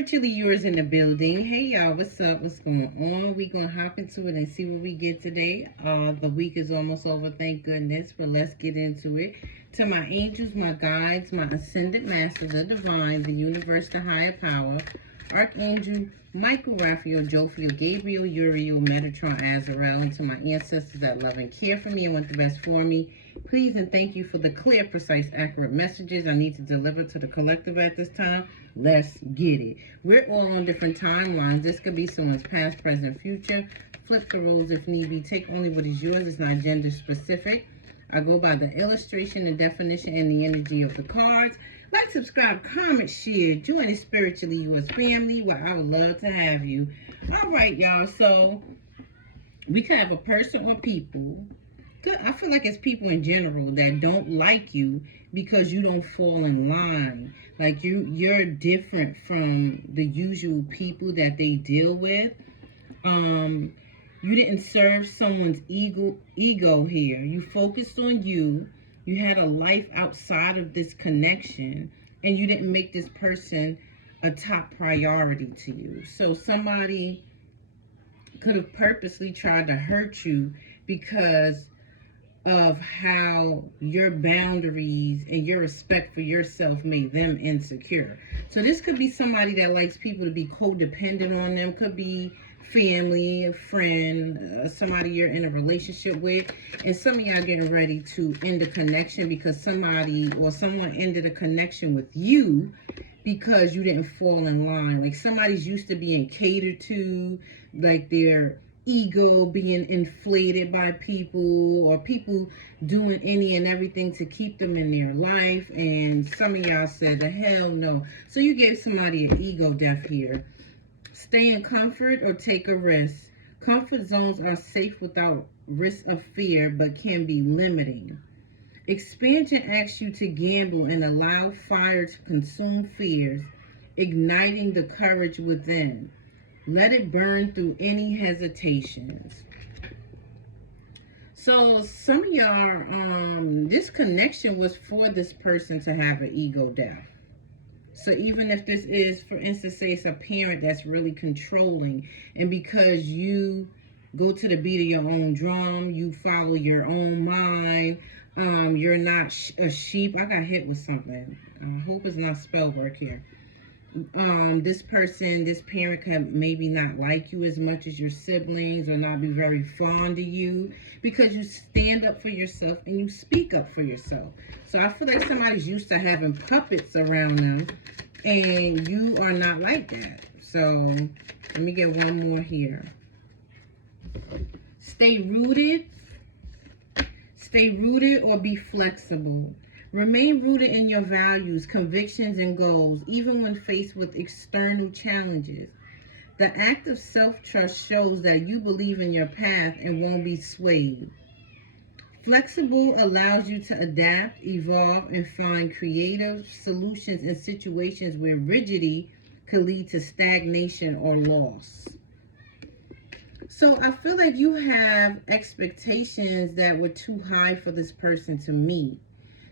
Virtually yours in the building. Hey y'all, what's up? What's going on? We gonna hop into it and see what we get today. The week is almost over, thank goodness, but let's get into it. To my angels, my guides, my ascended masters of divine, the universe, the higher power, Archangel Michael, Raphael, Jophiel, Gabriel, Uriel, Metatron, Azrael, and to my ancestors that love and care for me and want the best for me. Please and thank you for the clear, precise, accurate messages I need to deliver to the collective at this time. Let's get it. We're all on different timelines. This could be someone's past, present, future. Flip the rules if need be. Take only what is yours. It's not gender specific. I go by the illustration, the definition, and the energy of the cards. Like, subscribe, comment, share. Join the Spiritually Yours family where I would love to have you. All right, y'all. So we could have a person or people. I feel like it's people in general that don't like you because you don't fall in line. Like you're different from the usual people that they deal with. You didn't serve someone's ego here. You focused on you. You had a life outside of this connection, and you didn't make this person a top priority to you. So somebody could have purposely tried to hurt you because of how your boundaries and your respect for yourself made them insecure. So this could be somebody that likes people to be codependent on them. Could be family, a friend, somebody you're in a relationship with, and some of y'all getting ready to end a connection because somebody or someone ended a connection with you because you didn't fall in line. Like somebody's used to being catered to, like their ego being inflated by people, or people doing any and everything to keep them in their life, and some of y'all said the hell no. So you gave somebody an ego death here. Stay in comfort or take a risk. Comfort zones are safe without risk of fear, but can be limiting. Expansion asks you to gamble and allow fire to consume fears, igniting the courage within. Let it burn through any hesitations. So some of y'all, this connection was for this person to have an ego death. So even if this is, for instance, say it's a parent that's really controlling, and because you go to the beat of your own drum, you follow your own mind, you're not a sheep. I got hit with something. I hope it's not spell work here. This parent can maybe not like you as much as your siblings, or not be very fond of you because you stand up for yourself and you speak up for yourself. So I feel like somebody's used to having puppets around them and you are not like that. So let me get one more here. Stay rooted or be flexible. Remain rooted in your values, convictions, and goals, even when faced with external challenges. The act of self-trust shows that you believe in your path and won't be swayed. Flexible allows you to adapt, evolve, and find creative solutions in situations where rigidity could lead to stagnation or loss. So I feel like you have expectations that were too high for this person to meet.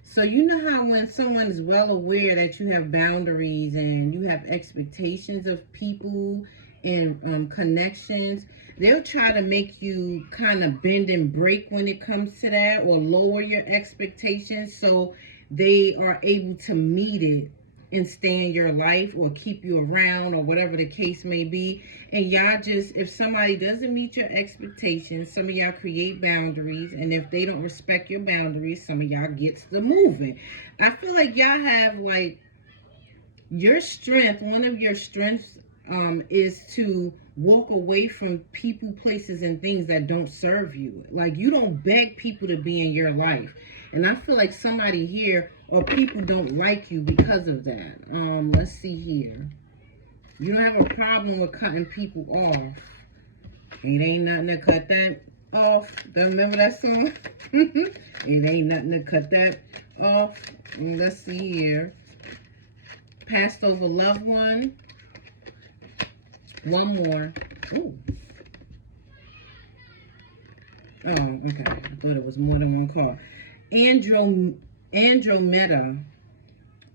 So you know how when someone is well aware that you have boundaries and you have expectations of people and connections, they'll try to make you kind of bend and break when it comes to that, or lower your expectations so they are able to meet it and stay in your life or keep you around or whatever the case may be. And y'all just, if somebody doesn't meet your expectations, some of y'all create boundaries, and if they don't respect your boundaries, some of y'all gets the moving. I feel like y'all have like your strength, one of your strengths is to walk away from people, places, and things that don't serve you. Like you don't beg people to be in your life. And I feel like somebody here or people don't like you because of that. Let's see here. You don't have a problem with cutting people off. It ain't nothing to cut that off. Remember that song? It ain't nothing to cut that off. Let's see here. Passed over loved one. One more. Ooh. Oh, okay. I thought it was more than one call. Andromeda.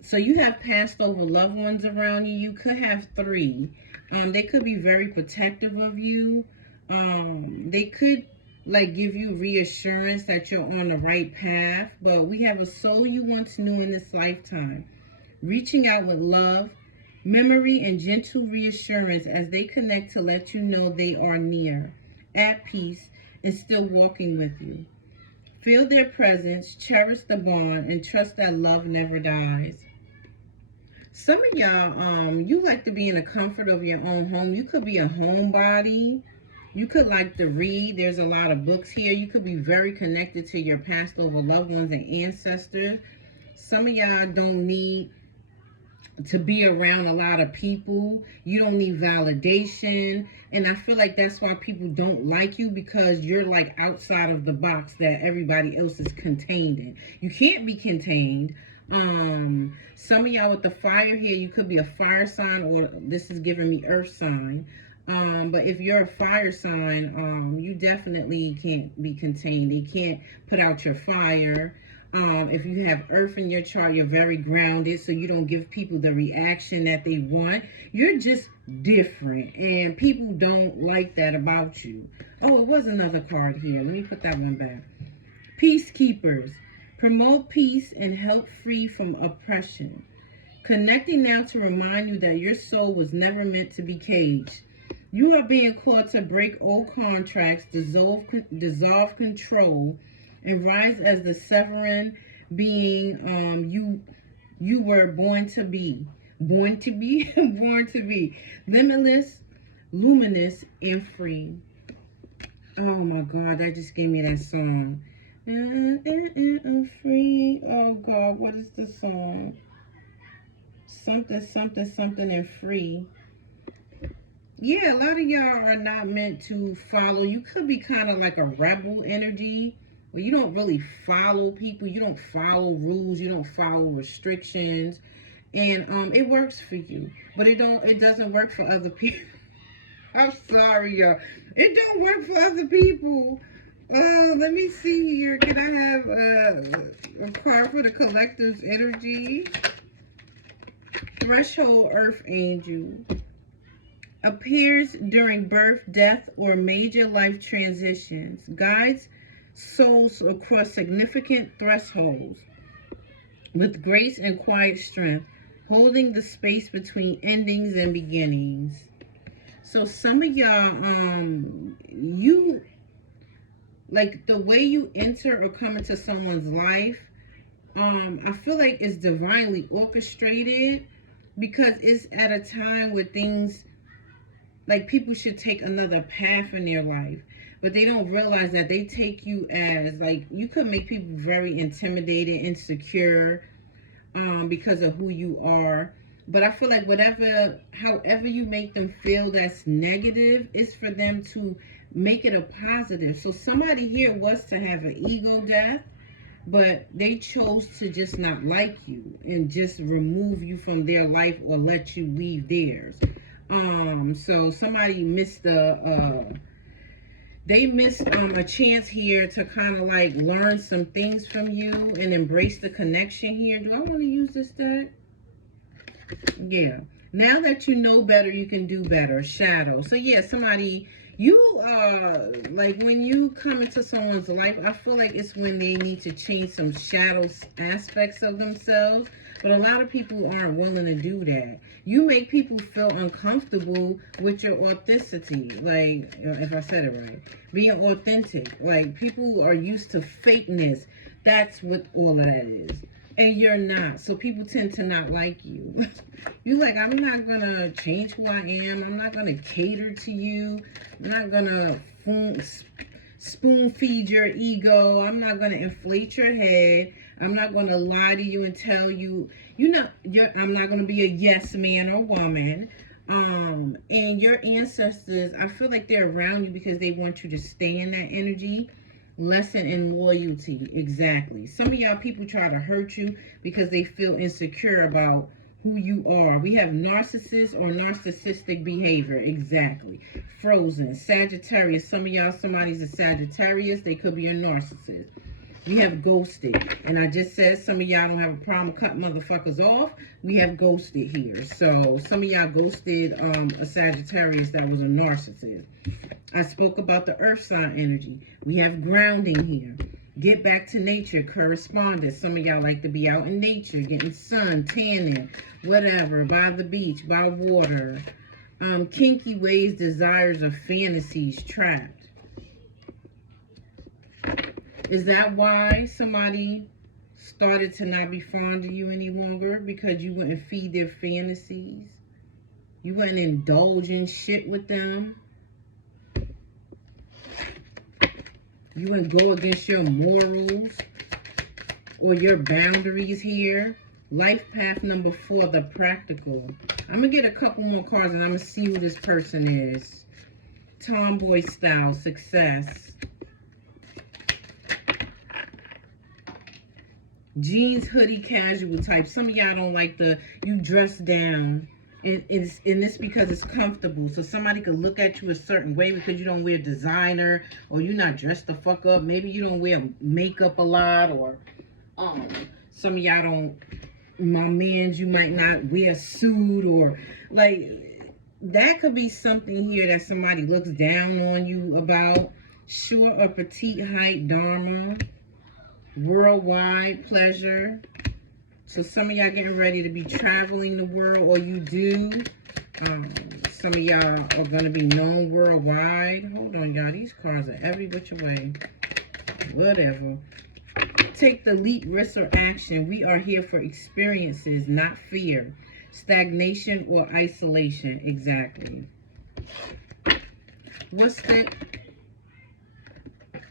So you have passed over loved ones around you. You could have three. They could be very protective of you. They could like give you reassurance that you're on the right path. But we have a soul you once knew in this lifetime, reaching out with love, memory, and gentle reassurance as they connect to let you know they are near, at peace, and still walking with you. Feel their presence, cherish the bond, and trust that love never dies. Some of y'all, you like to be in the comfort of your own home. You could be a homebody. You could like to read. There's a lot of books here. You could be very connected to your past over loved ones and ancestors. Some of y'all don't need to be around a lot of people. You don't need validation. And I feel like that's why people don't like you, because you're like outside of the box that everybody else is contained in. You can't be contained. Some of y'all with the fire here, you could be a fire sign, or this is giving me earth sign. But if you're a fire sign, you definitely can't be contained. You can't put out your fire. If you have earth in your chart, you're very grounded, so you don't give people the reaction that they want. You're just different, and people don't like that about you. Oh, it was another card here. Let me put that one back. Peacekeepers. Promote peace and help free from oppression. Connecting now to remind you that your soul was never meant to be caged. You are being called to break old contracts, dissolve control, and rise as the sovereign being you were born to be. Born to be? Born to be. Limitless, luminous, and free. Oh my God, that just gave me that song. Free. Oh God, what is the song? Something, something, something, and free. Yeah, a lot of y'all are not meant to follow. You could be kind of like a rebel energy, where you don't really follow people. You don't follow rules. You don't follow restrictions. And it works for you, but it doesn't work for other people. I'm sorry, y'all. It don't work for other people. Let me see here. Can I have a card for the collective's energy? Threshold Earth Angel. Appears during birth, death, or major life transitions. Guides souls across significant thresholds with grace and quiet strength, holding the space between endings and beginnings. So some of y'all, you, like the way you enter or come into someone's life, I feel like it's divinely orchestrated, because it's at a time where things, like people should take another path in their life, but they don't realize that they take you as, like, you could make people very intimidated, insecure, because of who you are. But I feel like however you make them feel that's negative, is for them to make it a positive. So somebody here was to have an ego death, but they chose to just not like you and just remove you from their life or let you leave theirs. So somebody missed a chance here to kind of like learn some things from you and embrace the connection here. Do I want to use this deck? Yeah. Now that you know better, you can do better. Shadow. So yeah, somebody, you like when you come into someone's life, I feel like it's when they need to change some shadow aspects of themselves. But a lot of people aren't willing to do that. You make people feel uncomfortable with your authenticity. Like, if I said it right, being authentic. Like, people are used to fakeness. That's what all of that is. And you're not. So people tend to not like you. You're like, I'm not going to change who I am. I'm not going to cater to you. I'm not going to spoon feed your ego. I'm not going to inflate your head. I'm not going to lie to you and tell you, I'm not going to be a yes man or woman. And your ancestors, I feel like they're around you because they want you to stay in that energy. Lesson in loyalty. Exactly. Some of y'all people try to hurt you because they feel insecure about who you are. We have narcissists or narcissistic behavior. Exactly. Frozen. Sagittarius. Some of y'all, somebody's a Sagittarius. They could be a narcissist. We have ghosted. And I just said some of y'all don't have a problem cutting motherfuckers off. We have ghosted here. So some of y'all ghosted a Sagittarius that was a narcissist. I spoke about the earth sign energy. We have grounding here. Get back to nature, correspondence. Some of y'all like to be out in nature, getting sun, tanning, whatever, by the beach, by water. Kinky ways, desires, or fantasies trapped. Is that why somebody started to not be fond of you any longer? Because you wouldn't feed their fantasies? You wouldn't indulge in shit with them? You wouldn't go against your morals or your boundaries here? Life path number 4, the practical. I'm going to get a couple more cards and I'm going to see who this person is. Tomboy style, success. Jeans, hoodie, casual type. Some of y'all don't like you dress down. And it's because it's comfortable. So somebody could look at you a certain way because you don't wear designer or you're not dressed the fuck up. Maybe you don't wear makeup a lot, or some of y'all don't, my mans, you might not wear a suit, or like that could be something here that somebody looks down on you about. Short or petite height, dharma. Worldwide pleasure. So some of y'all getting ready to be traveling the world, or you do. Some of y'all are going to be known worldwide. Hold on, y'all. These cards are every which way. Whatever. Take the leap, risk, or action. We are here for experiences, not fear. Stagnation or isolation. Exactly. What's the...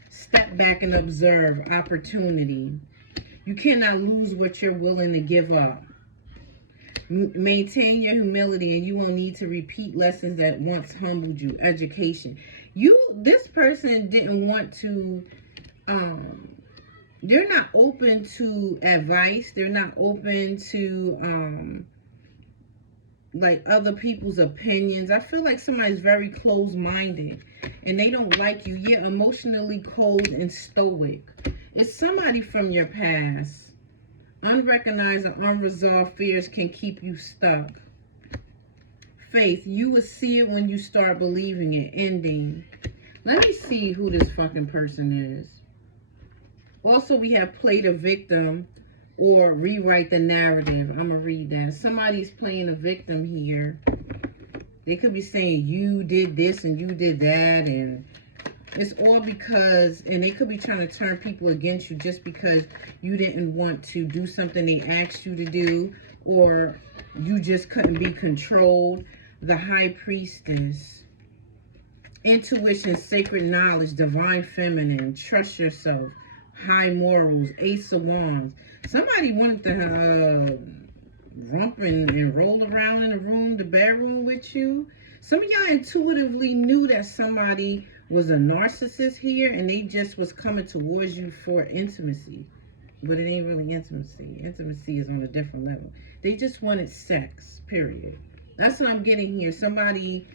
Step back and observe. Opportunity. You cannot lose what you're willing to give up. Maintain your humility, and you won't need to repeat lessons that once humbled you. Education. This person didn't want to, they're not open to advice. They're not open to, like other people's opinions. I feel like somebody's very closed-minded and they don't like you. You're emotionally cold and stoic. It's somebody from your past. Unrecognized or unresolved fears can keep you stuck. Faith. You will see it when you start believing it. Ending. Let me see who this fucking person is. Also, we have play the victim or rewrite the narrative. I'm going to read that. Somebody's playing a victim here. They could be saying you did this and you did that, and it's all because, and they could be trying to turn people against you just because you didn't want to do something they asked you to do, or you just couldn't be controlled. The High Priestess. Intuition, sacred knowledge, divine feminine, trust yourself, high morals, Ace of Wands. Somebody wanted to romp and roll around in the room, the bedroom with you. Some of y'all intuitively knew that somebody was a narcissist here and they just was coming towards you for intimacy. But it ain't really intimacy. Intimacy is on a different level. They just wanted sex, period. That's what I'm getting here. Somebody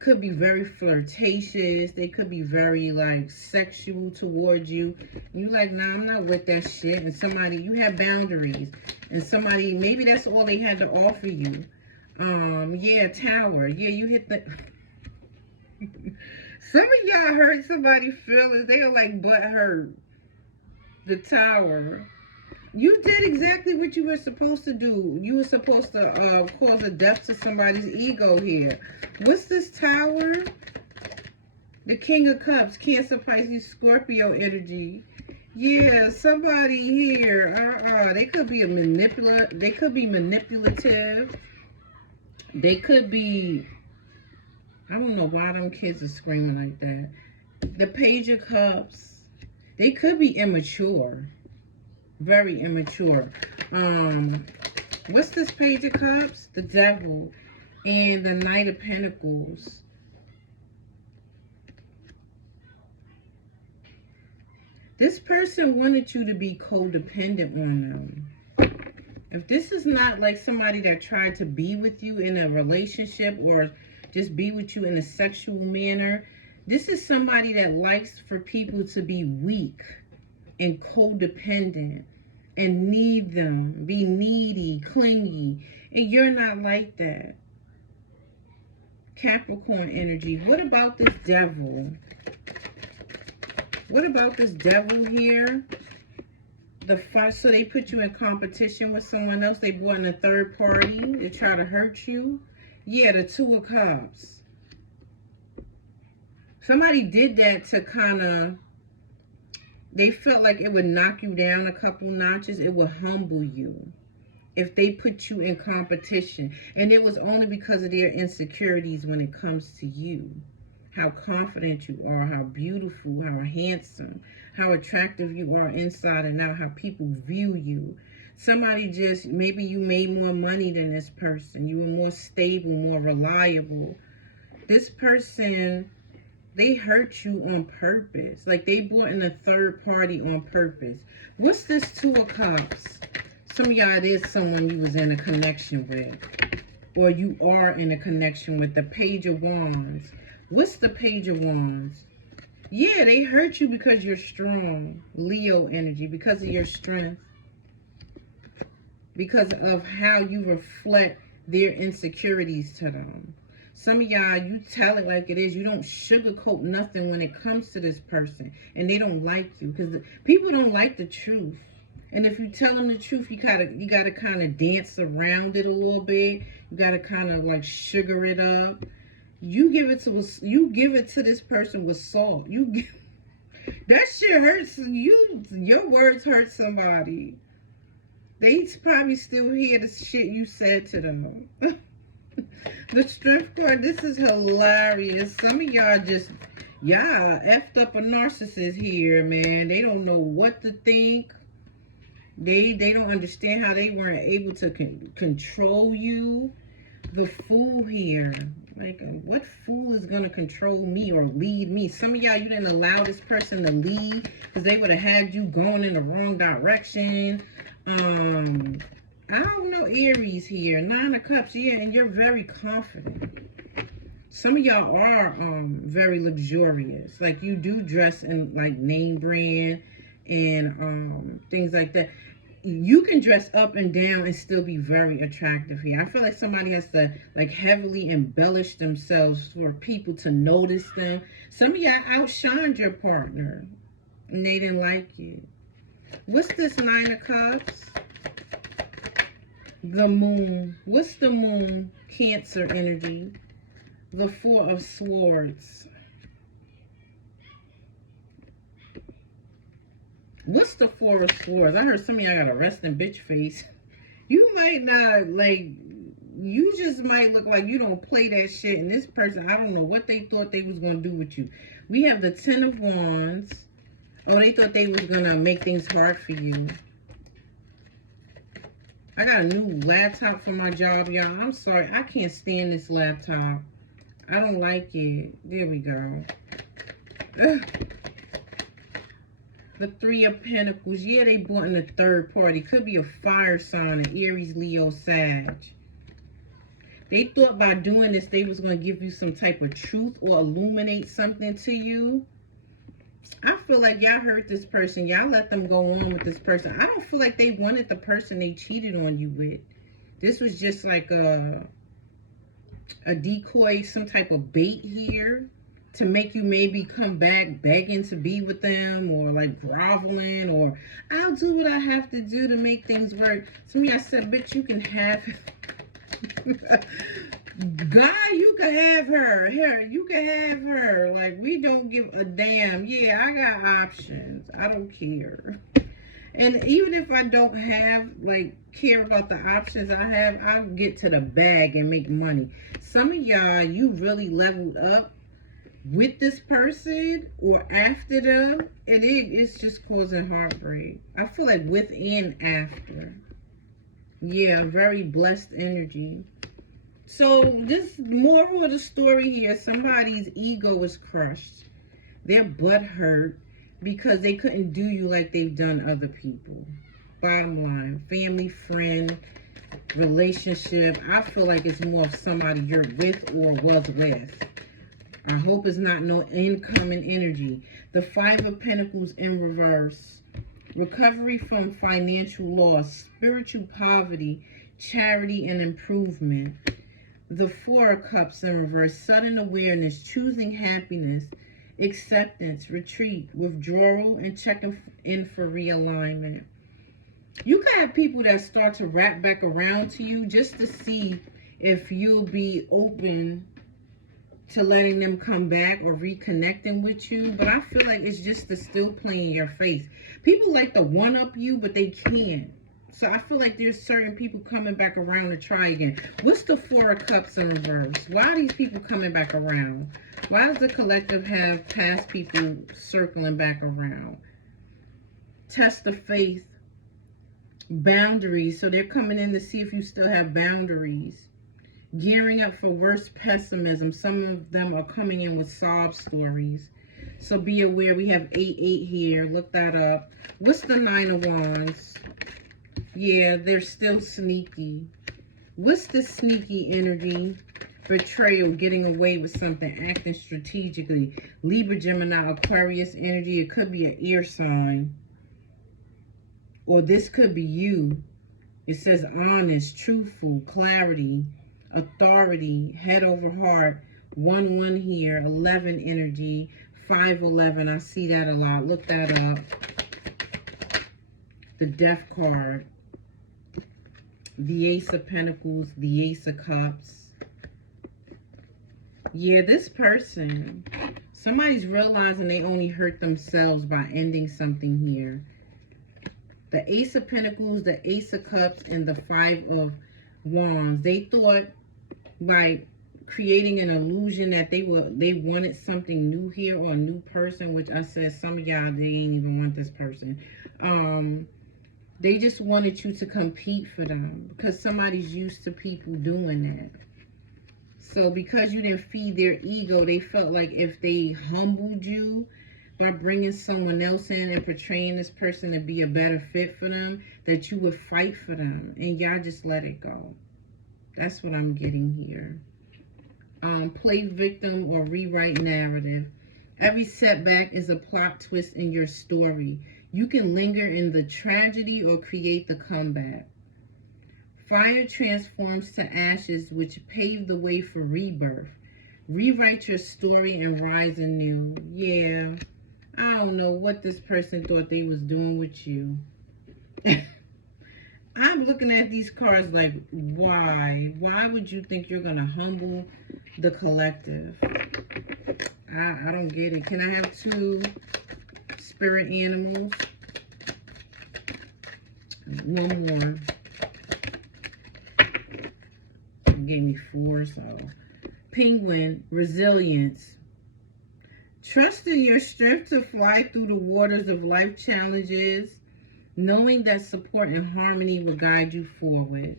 could be very flirtatious. They could be very like sexual towards you. And you're like, nah, I'm not with that shit. And somebody, you have boundaries. And somebody, maybe that's all they had to offer you. Yeah, tower. Yeah, you hit the... Some of y'all hurt somebody's feelings. They are like butt hurt. The tower. You did exactly what you were supposed to do. You were supposed to cause a death to somebody's ego here. What's this tower? The King of Cups, Cancer, Pisces, Scorpio energy. Yeah, somebody here. They could be a manipulator. They could be manipulative. They could be... I don't know why them kids are screaming like that. The Page of Cups. They could be immature. Very immature. What's this Page of Cups? The Devil. And the Knight of Pentacles. This person wanted you to be codependent on them. If this is not like somebody that tried to be with you in a relationship or just be with you in a sexual manner, this is somebody that likes for people to be weak and codependent and need them, be needy, clingy. And you're not like that. Capricorn energy. What about this devil? What about this devil here? So they put you in competition with someone else. They brought in a third party to try to hurt you. Yeah, the Two of Cups. Somebody did that to kind of, they felt like it would knock you down a couple notches. It would humble you if they put you in competition. And it was only because of their insecurities when it comes to you. How confident you are, how beautiful, how handsome, how attractive you are inside and out, how people view you. Somebody just, maybe you made more money than this person. You were more stable, more reliable. This person, they hurt you on purpose. Like they brought in a third party on purpose. What's this Two of Cups? Some of y'all, there's someone you was in a connection with. Or you are in a connection with. The Page of Wands. What's the Page of Wands? Yeah, they hurt you because you're strong. Leo energy. Because of your strength. Because of how you reflect their insecurities to them. Some of y'all, you tell it like it is. You don't sugarcoat nothing when it comes to this person. And they don't like you. Because people don't like the truth. And if you tell them the truth, you gotta kind of dance around it a little bit. You gotta kind of like sugar it up. You give it to this person with salt. That shit hurts you. Your words hurt somebody. They probably still hear the shit you said to them. The Strength card, this is hilarious. Some of y'all effed up a narcissist here, man. They don't know what to think. They don't understand how they weren't able to control you. The Fool here. Like, what fool is going to control me or lead me? Some of y'all, you didn't allow this person to lead because they would have had you going in the wrong direction. I don't know, Aries here. 9 of Cups, yeah, and you're very confident. Some of y'all are very luxurious. Like, you do dress in, like, name brand and things like that. You can dress up and down and still be very attractive here. I feel like somebody has to, like, heavily embellish themselves for people to notice them. Some of y'all outshined your partner and they didn't like you. What's this 9 of Cups? The Moon. What's the Moon? Cancer energy. The 4 of Swords. What's the 4 of Swords? I heard some of y'all got a resting bitch face. You might not, like, you just might look like you don't play that shit. And this person, I don't know what they thought they was going to do with you. We have the 10 of Wands. Oh, they thought they was going to make things hard for you. I got a new laptop for my job, y'all. I'm sorry. I can't stand this laptop. I don't like it. There we go. Ugh. The 3 of Pentacles. Yeah, they brought in a third party. Could be a fire sign, an Aries, Leo, Sag. They thought by doing this, they was going to give you some type of truth or illuminate something to you. I feel like y'all hurt this person. Y'all let them go on with this person. I don't feel like they wanted the person they cheated on you with. This was just like a decoy, some type of bait here to make you maybe come back begging to be with them or like groveling or I'll do what I have to do to make things work. Some of y'all said, bitch, you can have guy, you can have her. Here, you can have her. Like, we don't give a damn. Yeah, I got options. I don't care. And even if I don't have, like, care about the options I have, I'll get to the bag and make money. Some of y'all, you really leveled up with this person or after them, and it's just causing heartbreak. I feel like with and after. Yeah, very blessed energy. So this moral of the story here, somebody's ego is crushed. Their butt hurt because they couldn't do you like they've done other people. Bottom line, family, friend, relationship. I feel like it's more of somebody you're with or was with. I hope it's not no incoming energy. The 5 of Pentacles in reverse. recovery from financial loss, spiritual poverty, charity, and improvement. The Four of Cups in reverse, sudden awareness, choosing happiness, acceptance, retreat, withdrawal, and checking in for realignment. You can have people that start to wrap back around to you just to see if you'll be open to letting them come back or reconnecting with you. But I feel like it's just to still play in your face. People like to one-up you, but they can't. So I feel like there's certain people coming back around to try again. What's the Four of Cups in reverse? Why are these people coming back around? Why does the collective have past people circling back around? Test of faith. Boundaries. So they're coming in to see if you still have boundaries. Gearing up for worse pessimism. Some of them are coming in with sob stories. So be aware. We have 8-8 here. Look that up. What's the Nine of Wands? Yeah, they're still sneaky. What's the sneaky energy? Betrayal, getting away with something, acting strategically. Libra, Gemini, Aquarius energy. It could be an ear sign. Or this could be you. It says honest, truthful, clarity, authority, head over heart. 1-1 here, 11 energy, 5-11. I see that a lot. Look that up. The Death card. The Ace of Pentacles, the Ace of Cups. Yeah, this person, somebody's realizing they only hurt themselves by ending something here. The Ace of Pentacles, the Ace of Cups, and the Five of Wands. They thought by creating an illusion that they wanted something new here, or a new person, which I said some of y'all, they ain't even want this person. They just wanted you to compete for them because somebody's used to people doing that. So because you didn't feed their ego, they felt like if they humbled you by bringing someone else in and portraying this person to be a better fit for them, that you would fight for them. And y'all just let it go. That's what I'm getting here. Play victim or rewrite narrative. Every setback is a plot twist in your story. You can linger in the tragedy or create the comeback. Fire transforms to ashes, which pave the way for rebirth. Rewrite your story and rise anew. Yeah, I don't know what this person thought they was doing with you. I'm looking at these cards like, why? Why would you think you're going to humble the collective? I don't get it. Can I have 2 spirit animals? One more. It gave me 4, so. Penguin, resilience. Trust in your strength to fly through the waters of life challenges, knowing that support and harmony will guide you forward.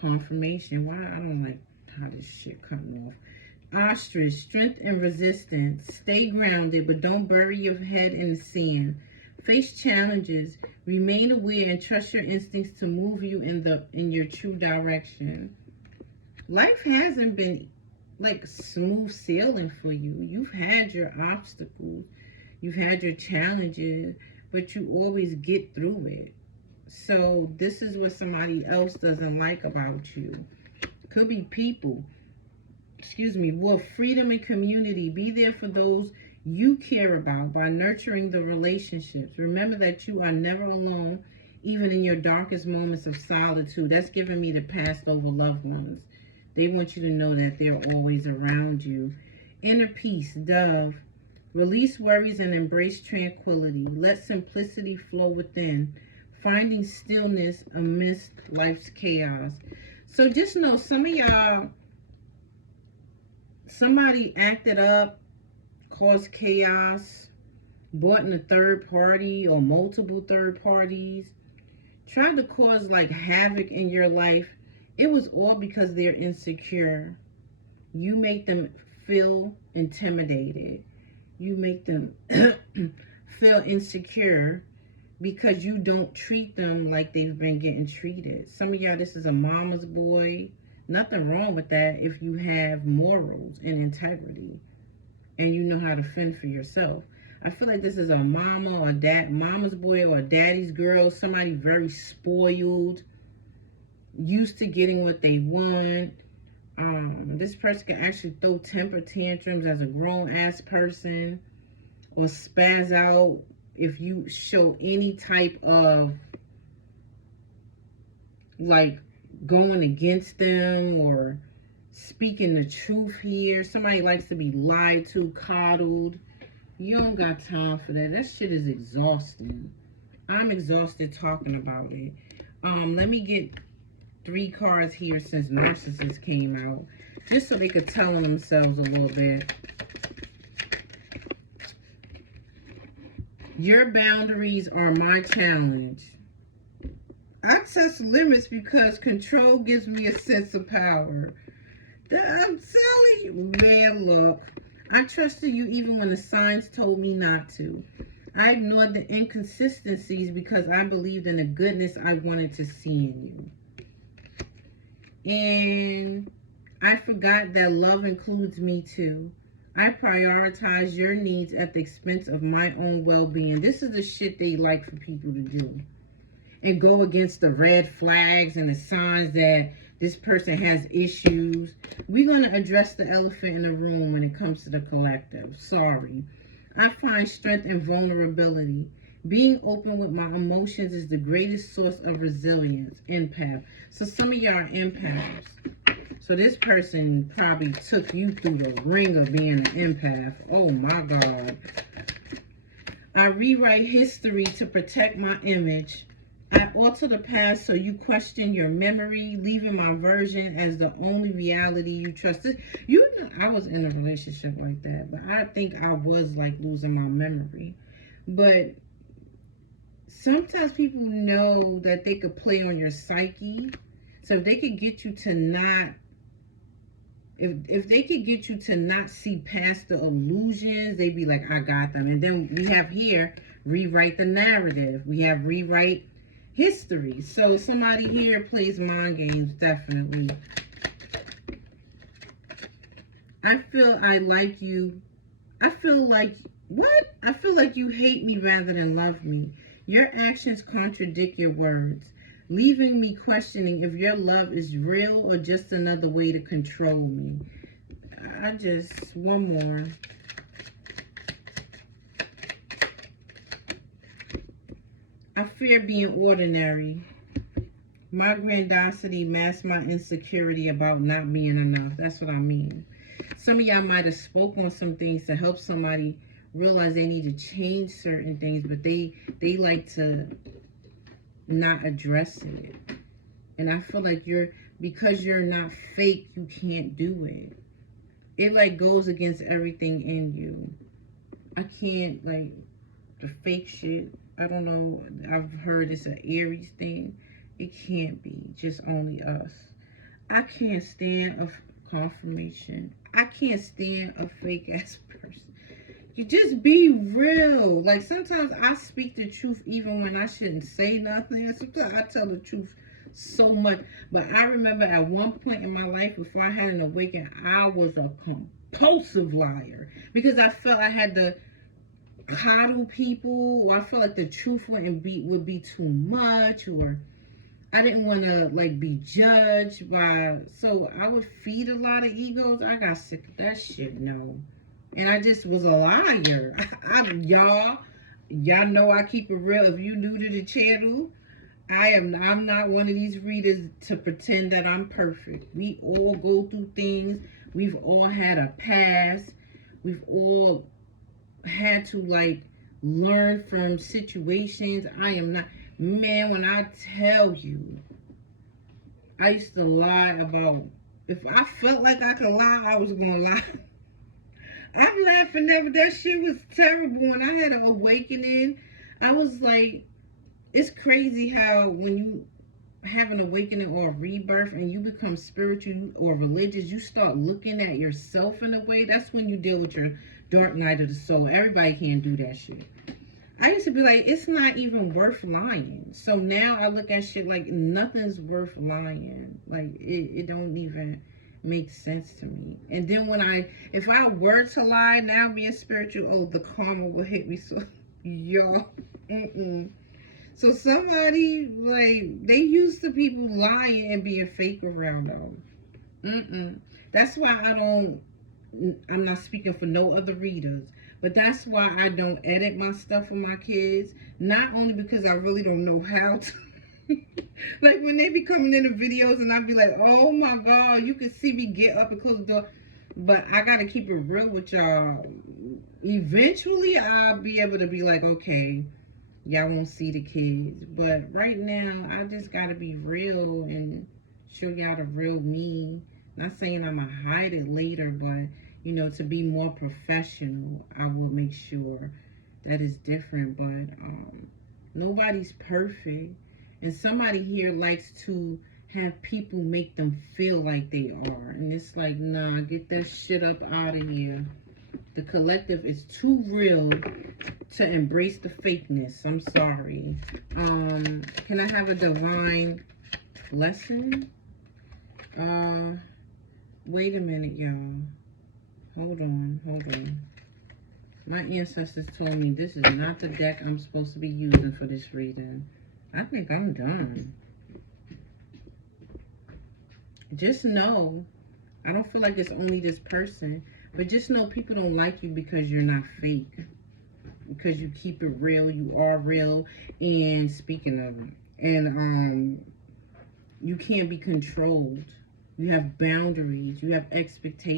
Confirmation. Why? I don't like how this shit cutting off. Ostrich, strength and resistance. Stay grounded, but don't bury your head in the sand. Face challenges. Remain aware and trust your instincts to move you in your true direction. Life hasn't been like smooth sailing for you. You've had your obstacles. You've had your challenges, but you always get through it. So this is what somebody else doesn't like about you. Could be people. Well, freedom and community. Be there for those you care about by nurturing the relationships. Remember that you are never alone, even in your darkest moments of solitude. That's giving me the passed over loved ones. They want you to know that they're always around you. Inner peace, dove. Release worries and embrace tranquility. Let simplicity flow within, finding stillness amidst life's chaos. So just know, some of y'all, somebody acted up, caused chaos, brought in a third party or multiple third parties, tried to cause like havoc in your life. It was all because they're insecure. You make them feel intimidated. You make them feel insecure because you don't treat them like they've been getting treated. Some of y'all, this is a mama's boy. Nothing wrong with that if you have morals and integrity and you know how to fend for yourself. I feel like this is a mama or dad, mama's boy or daddy's girl, somebody very spoiled, used to getting what they want. This person can actually throw temper tantrums as a grown-ass person or spaz out if you show any type of, like, going against them or speaking the truth here. Somebody likes to be lied to, coddled. You don't got time for that. That shit is exhausting. I'm exhausted talking about it. Let me get 3 cards here since Narcissist came out, just so they could tell on themselves a little bit. Your boundaries are my challenge. I test limits because control gives me a sense of power. I'm telling you, man, look. I trusted you even when the signs told me not to. I ignored the inconsistencies because I believed in the goodness I wanted to see in you. And I forgot that love includes me too. I prioritize your needs at the expense of my own well-being. This is the shit they like for people to do. And go against the red flags and the signs that this person has issues. We're going to address the elephant in the room when it comes to the collective. Sorry. I find strength in vulnerability. Being open with my emotions is the greatest source of resilience. Empath. So some of y'all are empaths. So this person probably took you through the ring of being an empath. Oh my God. I rewrite history to protect my image. I alter the past so you question your memory, leaving my version as the only reality you trust. You know, I was in a relationship like that, but I think I was like losing my memory. But sometimes people know that they could play on your psyche. So if they could get you to not, if they could get you to not see past the illusions, they'd be like, I got them. And then we have here, rewrite the narrative. We have rewrite history. So somebody here plays mind games, definitely. I feel I like you. I feel like, what? I feel like you hate me rather than love me. Your actions contradict your words, leaving me questioning if your love is real or just another way to control me. One more. I fear being ordinary. My grandiosity masks my insecurity about not being enough. That's what I mean. Some of y'all might have spoke on some things to help somebody realize they need to change certain things, but they like to not address it. And I feel like because you're not fake, you can't do it. It like goes against everything in you. I can't, like, the fake shit. I don't know. I've heard it's an Aries thing. It can't be just only us. I can't stand a confirmation. I can't stand a fake ass person. You just be real. Like, sometimes I speak the truth even when I shouldn't say nothing. Sometimes I tell the truth so much. But I remember at one point in my life before I had an awakening, I was a compulsive liar because I felt I had to coddle people, or I felt like the truth would be too much, or I didn't want to like be judged by, so I would feed a lot of egos. I got sick of that shit, no. And I just was a liar. Y'all know I keep it real. If you new to the channel, I'm not one of these readers to pretend that I'm perfect. We all go through things. We've all had a past. We've all had to like learn from situations. I am not, man, when I tell you, I used to lie about, if I felt like I could lie, I was gonna lie. I'm laughing now, but that shit was terrible. When I had an awakening, I was like, it's crazy how when you have an awakening or a rebirth and you become spiritual or religious, you start looking at yourself in a way. That's when you deal with your dark night of the soul. Everybody can't do that shit. I used to be like, it's not even worth lying. So now I look at shit like nothing's worth lying. Like it don't even makes sense to me. And then if I were to lie now being spiritual, oh, the karma will hit me. So, y'all, so somebody, like, they used to people lying and being fake around them. That's why I'm not speaking for no other readers, but that's why I don't edit my stuff for my kids. Not only because I really don't know how to. Like when they be coming in the videos and I be like, oh my God, you can see me get up and close the door. But I gotta keep it real with y'all. Eventually I'll be able to be like, okay, y'all won't see the kids. But right now I just gotta be real and show y'all the real me. Not saying I'ma hide it later, but you know, to be more professional, I will make sure that is different. But nobody's perfect. And somebody here likes to have people make them feel like they are. And it's like, nah, get that shit up out of here. The collective is too real to embrace the fakeness. I'm sorry. Can I have a divine lesson? Wait a minute, y'all. Hold on. My ancestors told me this is not the deck I'm supposed to be using for this reading. I think I'm done. Just know, I don't feel like it's only this person, but just know people don't like you because you're not fake. Because you keep it real, you are real. And speaking of it, and you can't be controlled. You have boundaries, you have expectations.